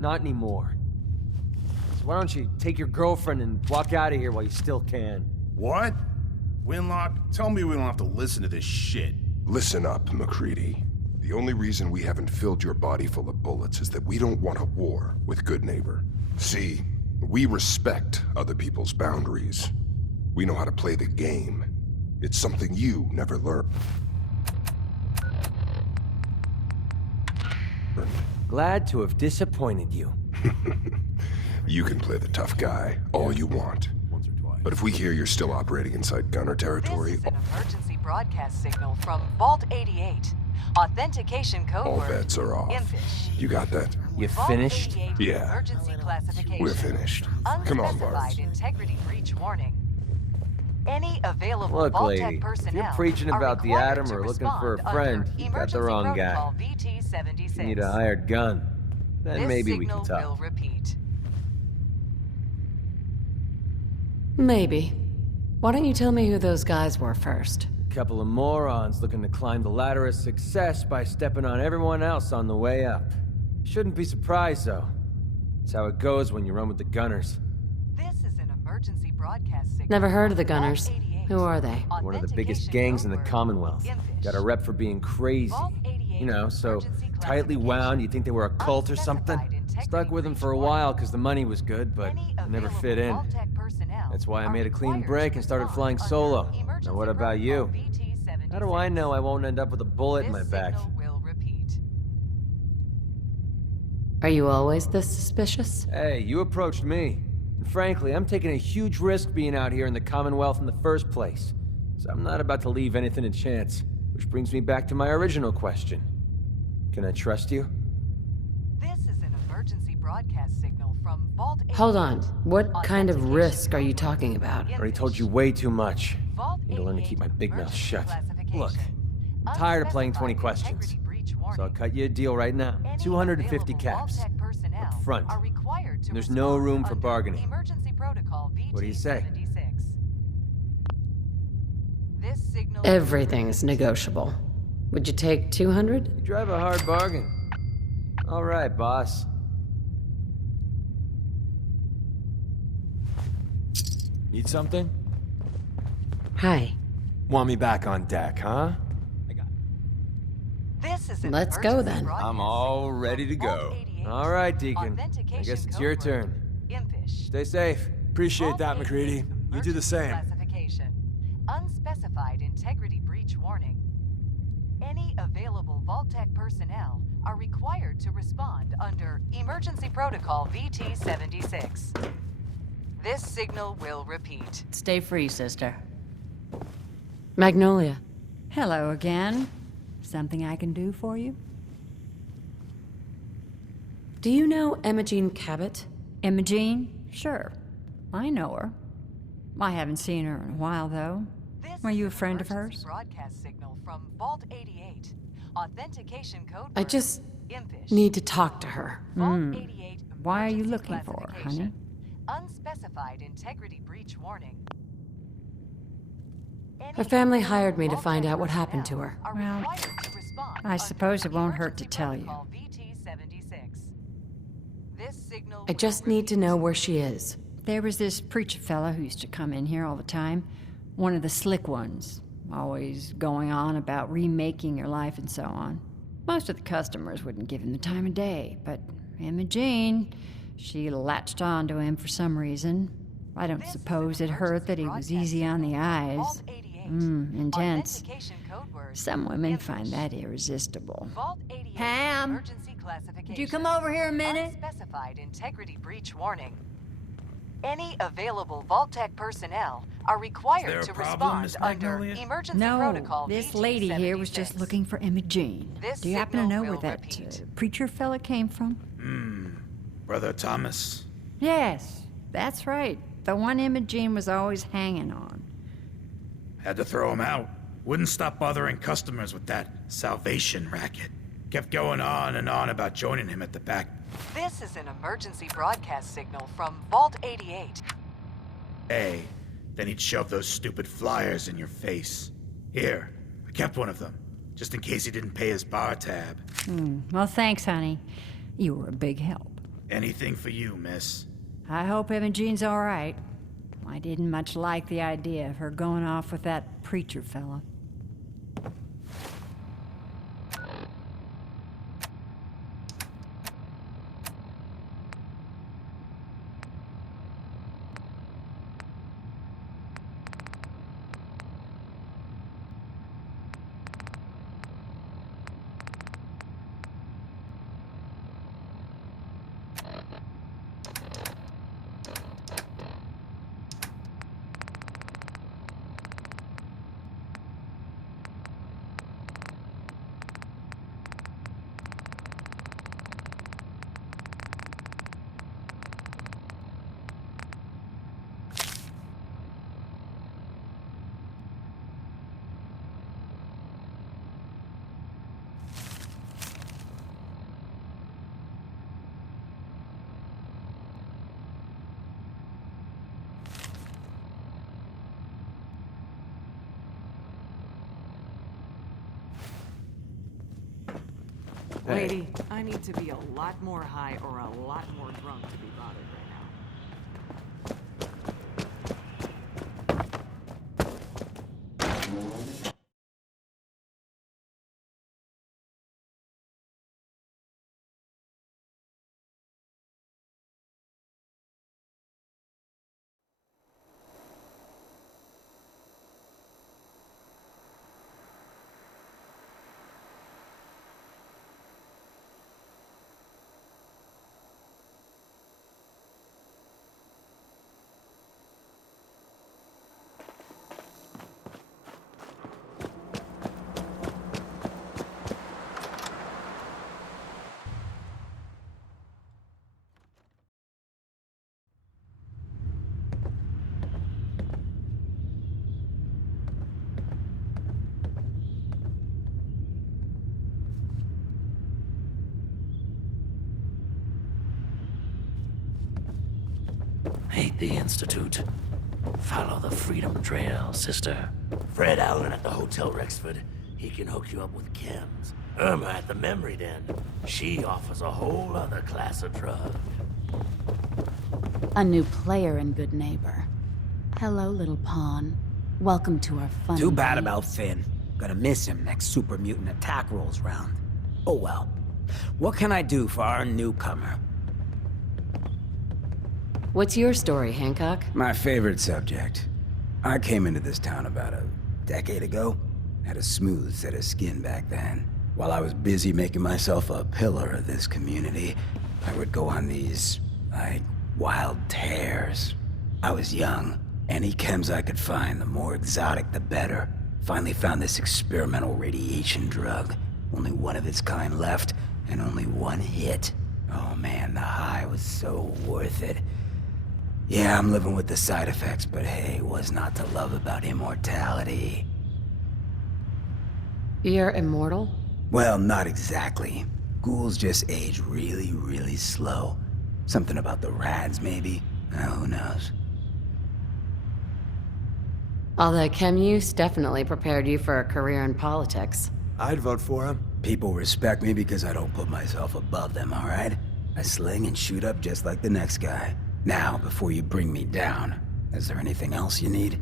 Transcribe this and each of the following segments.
Not anymore. So why don't you take your girlfriend and walk out of here while you still can? What? Winlock, tell me we don't have to listen to this shit. Listen up, MacReady. The only reason we haven't filled your body full of bullets is that we don't want a war with Goodneighbor. See, we respect other people's boundaries. We know how to play the game. It's something you never learned. Glad to have disappointed you. You can play the tough guy all you want. Once or twice. But if we hear you're still operating inside Gunner territory, This is an emergency broadcast signal from Vault 88. Authentication code all word, bets are off. Impish. You got that? You Vault finished? 88 Yeah. Emergency classification. We're finished. Come on, Bart. Unspecified integrity breach warning. Any available Look, Vault-Tec lady, if personnel you're preaching are about the required Atom to or looking for a respond friend, under you got the wrong Emergency guy. Protocol VT-76. You need a hired gun. Then This maybe we signal can will talk. repeat. Maybe. Why don't you tell me who those guys were first? A couple of morons looking to climb the ladder of success by stepping on everyone else on the way up. Shouldn't be surprised, though. It's how it goes when you run with the Gunners. This is an emergency broadcast signal. Never heard of the from Vault Gunners. 88. Who are they? One of the biggest Authentication gangs in the code word, Commonwealth. Impish. Got a rep for being crazy. Vault 88 You know, so emergency tightly wound, you'd think they were a cult or something. Unspecified integrity Stuck with them for a breach while warning. because the money was good, but Any it never available fit in. Vault-Tec personnel That's why I are made a clean required break to and started respond flying under solo. Emergency Now what about you? Protocol VT-76. How do I know I won't end up with a bullet in my This back? signal will repeat. Are you always this suspicious? Hey, you approached me. And frankly, I'm taking a huge risk being out here in the Commonwealth in the first place. So I'm not about to leave anything to chance. Which brings me back to my original question. Can I trust you? This is an emergency broadcast signal from Vault 88. Hold on. What kind of Authentication risk are you code talking word, about? I already told you way too much. Vault Need to learn to 88 keep my big mouth emergency shut. classification. Look, I'm tired of playing 20 Unspecified questions. integrity breach So I'll warning. cut you a deal right now. Any 250 available caps. Vault-Tec personnel Up front. are required to And there's no respond room for under bargaining. Emergency Protocol What do you say? VT-76. This signal Everything's negotiable. Would you take 200? You drive a hard bargain. All right, boss. Need something? Hi. Want me back on deck, huh? This is an Let's go, emergency then. broadcast I'm all signal ready to from Vault go. 88. All right, Deacon. I Authentication guess it's code your word, turn. Impish. Stay safe. Appreciate Vault that, 88 MacReady. You do the emergency same. Classification. Unspecified integrity breach warning. Any available Vault-Tec personnel are required to respond under Emergency Protocol VT-76. This signal will repeat. Stay free, sister. Magnolia. Hello again. Something I can do for you? Do you know Imogene Cabot? Imogene? Sure. I know her. I haven't seen her in a while, though. This Are you is a an friend of emergency hers? Broadcast signal from Vault 88. Authentication code I word, just Impish. need to talk to her. Vault 88 Why are you emergency looking for her, honey? classification. Unspecified integrity breach warning. Her family hired me to find out what happened to her. Well, I suppose it won't hurt to tell you. I just need to know where she is. There was this preacher fella who used to come in here all the time. One of the slick ones. Always going on about remaking your life and so on. Most of the customers wouldn't give him the time of day, but Imogene, she latched on to him for some reason. I don't suppose it hurt that he was easy on the eyes. Intense. Some women find that irresistible. Ham, Could you come over here a minute? Unspecified integrity breach warning. Any available Vault-Tec personnel are required to respond under Emergency No, Protocol this lady here was just VT-76. looking for Imogene. This Do you happen to signal know where will that repeat. preacher fella came from? Brother Thomas. Yes, that's right. The one Imogene was always hanging on. Had to throw him out. Wouldn't stop bothering customers with that salvation racket. Kept going on and on about joining him at the back. This is an emergency broadcast signal from Vault 88. Hey, then he'd shove those stupid flyers in your face. Here, I kept one of them, just in case he didn't pay his bar tab. Well, thanks, honey. You were a big help. Anything for you, miss. I hope Imogene's all right. I didn't much like the idea of her going off with that preacher fella. Lady, I need to be a lot more high or a lot more drunk to be bothered right now. Hate the Institute. Follow the Freedom Trail, sister. Fred Allen at the Hotel Rexford. He can hook you up with chems. Irma at the Memory Den. She offers a whole other class of drug. A new player in Good Neighbor. Hello, little pawn. Welcome to our fun. Too bad night. about Finn. Gonna miss him next super mutant attack rolls round. Oh well. What can I do for our newcomer? What's your story, Hancock? My favorite subject. I came into this town about a decade ago. Had a smooth set of skin back then. While I was busy making myself a pillar of this community, I would go on these, wild tears. I was young. Any chems I could find, the more exotic the better. Finally found this experimental radiation drug. Only one of its kind left, and only one hit. Oh man, the high was so worth it. Yeah, I'm living with the side effects, but hey, what's not to love about immortality? You're immortal? Well, not exactly. Ghouls just age really, really slow. Something about the rads, maybe? Who knows? All the chem use definitely prepared you for a career in politics. I'd vote for him. People respect me because I don't put myself above them, alright? I sling and shoot up just like the next guy. Now, before you bring me down, is there anything else you need?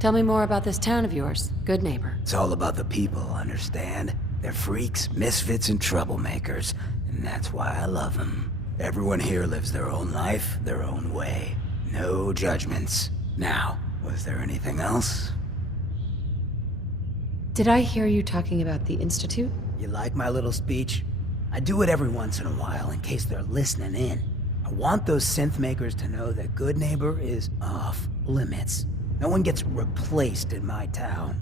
Tell me more about this town of yours, Good Neighbor. It's all about the people, understand? They're freaks, misfits, and troublemakers, and that's why I love them. Everyone here lives their own life, their own way. No judgments. Now, was there anything else? Did I hear you talking about the Institute? You like my little speech? I do it every once in a while in case they're listening in. I want those synth makers to know that Good Neighbor is off limits. No one gets replaced in my town.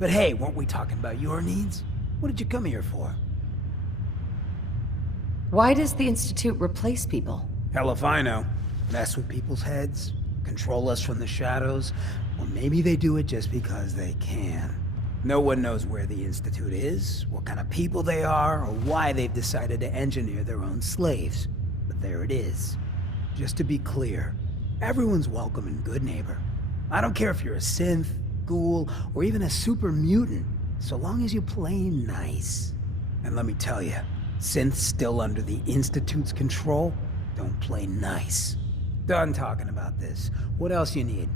But hey, weren't we talking about your needs? What did you come here for? Why does the Institute replace people? Hell if I know. Mess with people's heads, control us from the shadows, or maybe they do it just because they can. No one knows where the Institute is, what kind of people they are, or why they've decided to engineer their own slaves. But there it is. Just to be clear, everyone's welcome in Good Neighbor. I don't care if you're a synth, ghoul, or even a super mutant, so long as you play nice. And let me tell you, Synth's still under the Institute's control. Don't play nice. Done talking about this. What else you need?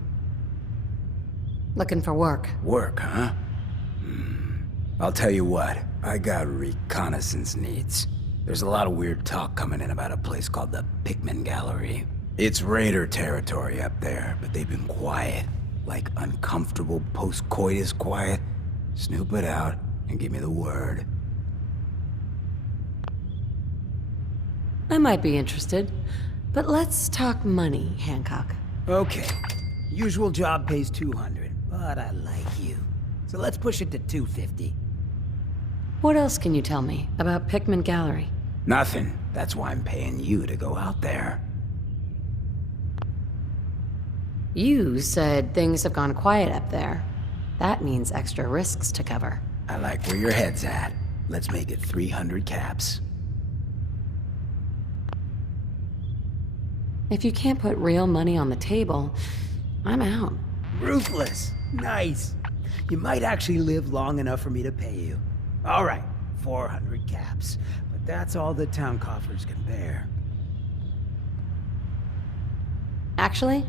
Looking for work. Work, huh? I'll tell you what, I got reconnaissance needs. There's a lot of weird talk coming in about a place called the Pickman Gallery. It's raider territory up there, but they've been quiet. Like uncomfortable post-coitus quiet. Snoop it out and give me the word. I might be interested, but let's talk money, Hancock. Okay. Usual job pays 200, but I like you. So let's push it to 250. What else can you tell me about Pickman Gallery? Nothing. That's why I'm paying you to go out there. You said things have gone quiet up there. That means extra risks to cover. I like where your head's at. Let's make it 300 caps. If you can't put real money on the table, I'm out. Ruthless. Nice. You might actually live long enough for me to pay you. All right, 400 caps. But that's all the town coffers can bear. Actually,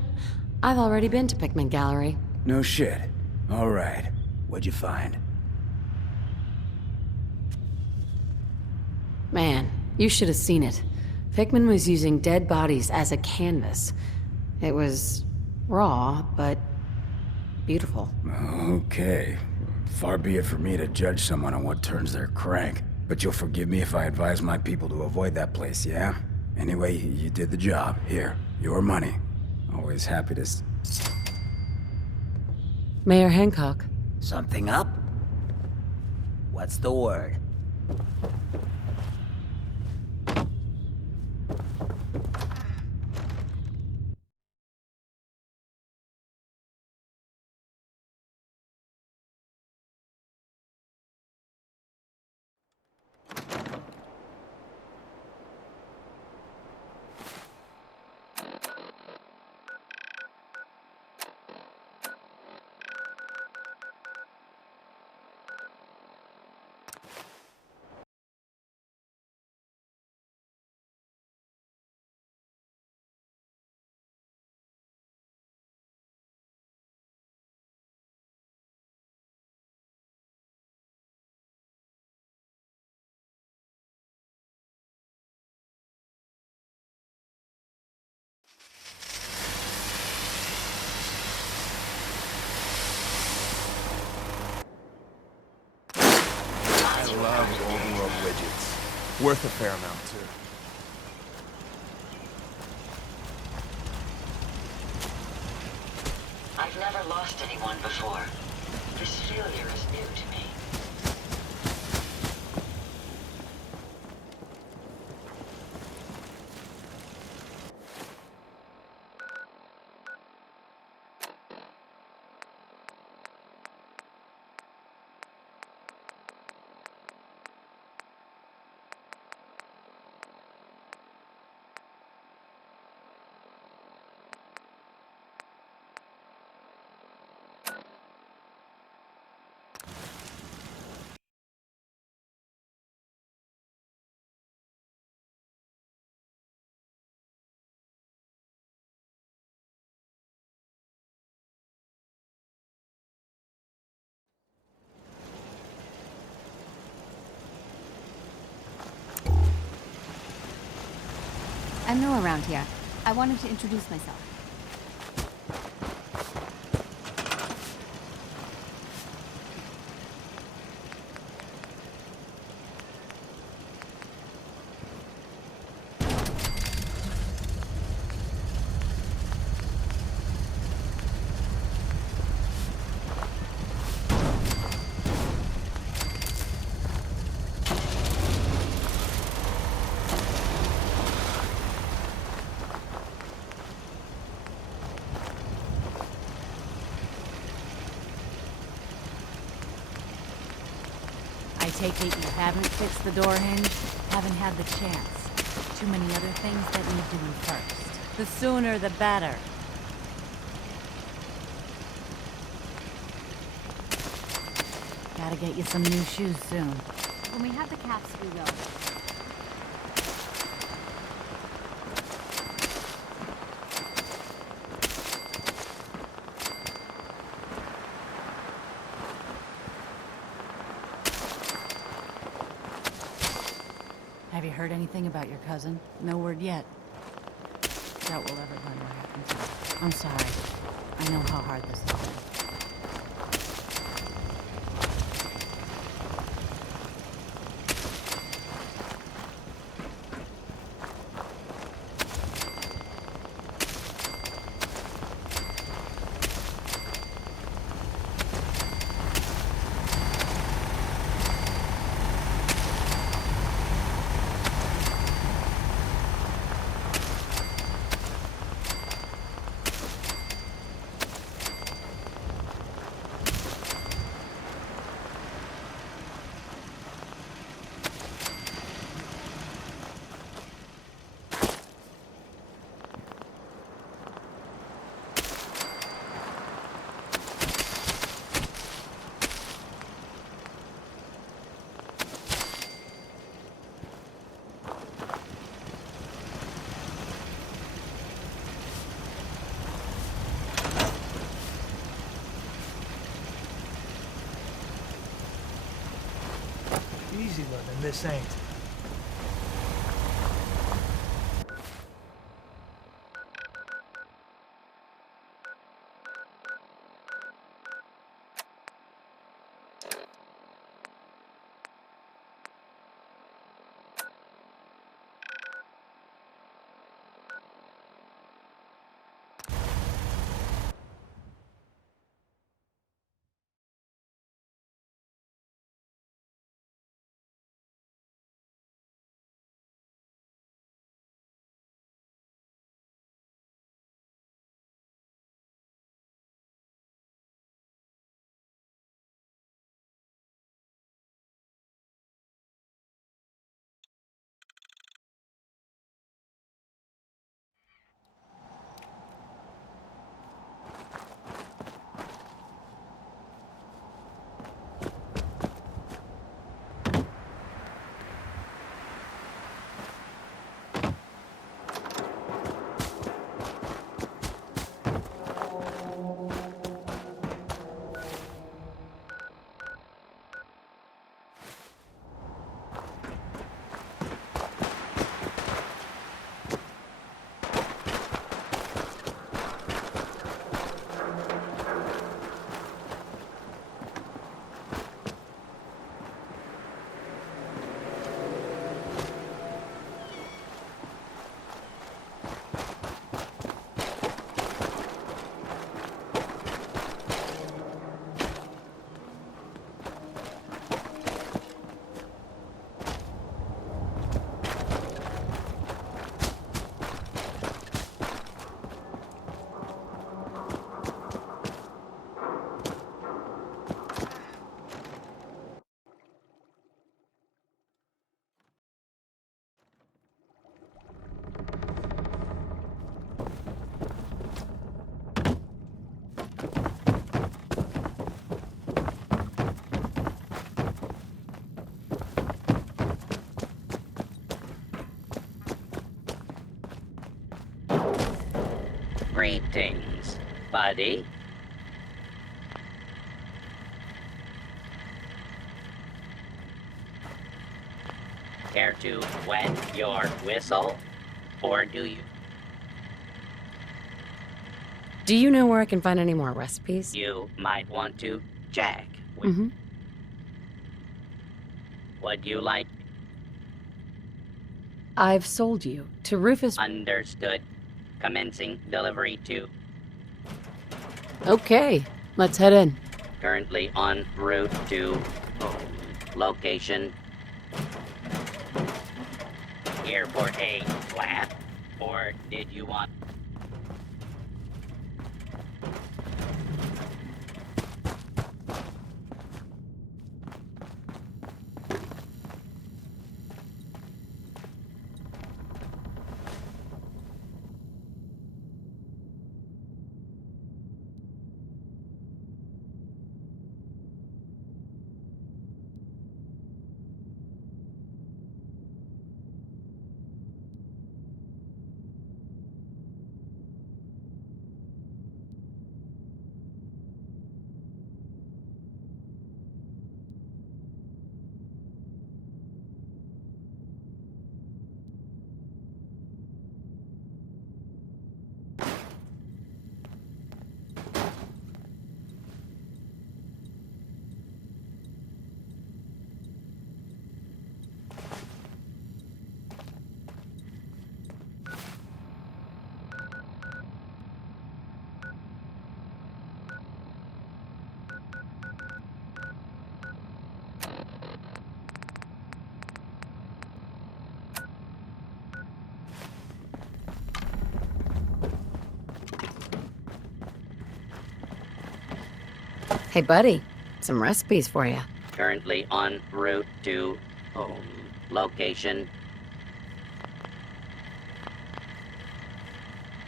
I've already been to Pickman Gallery. No shit. All right. What'd you find? Man, you should have seen it. Pickman was using dead bodies as a canvas. It was raw, but beautiful. Okay. Far be it for me to judge someone on what turns their crank. But you'll forgive me if I advise my people to avoid that place, yeah? Anyway, you did the job. Here, your money. Always happy to... Mayor Hancock. Something up? What's the word? I love overworld widgets. Worth a fair amount, too. I've never lost anyone before. This failure is new to me. I'm new around here. I wanted to introduce myself. I take it you haven't fixed the door hinge? Haven't had the chance. Too many other things that need doing first. The sooner the better. Gotta get you some new shoes soon. When we have the caps, we will. heard anything about your cousin? No word yet. Doubt we'll ever learn what happened to him. I'm sorry. I know how hard this has been. Easy living, this ain't. Greetings, buddy. Care to wet your whistle? Or do you? Do you know where I can find any more recipes? You might want to check. Would you like? I've sold you to Rufus. Understood. Commencing delivery to. Okay, let's head in. Currently en route to location. Here for a laugh, or did you want? Hey, buddy. Some recipes for you. Currently en route to home location.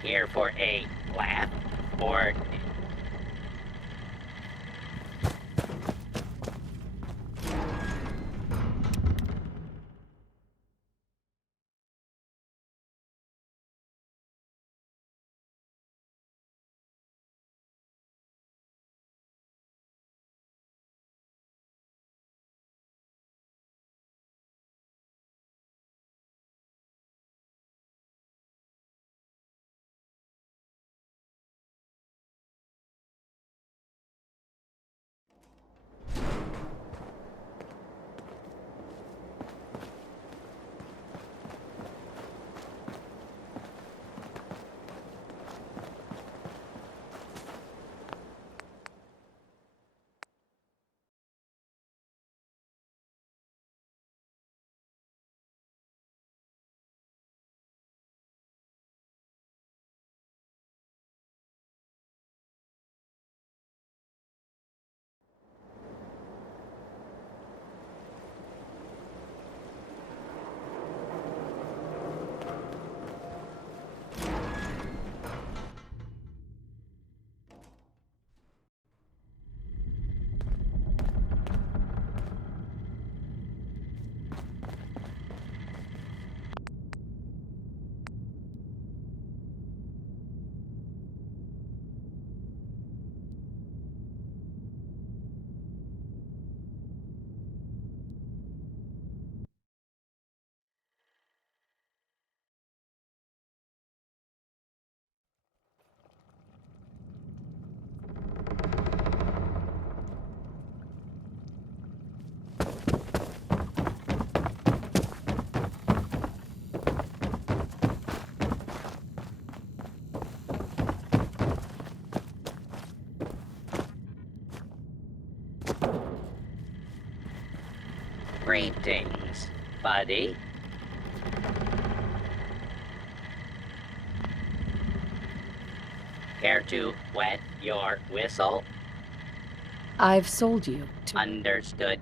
Here for a laugh or... Greetings, buddy. Care to wet your whistle? I've sold you to... Understood.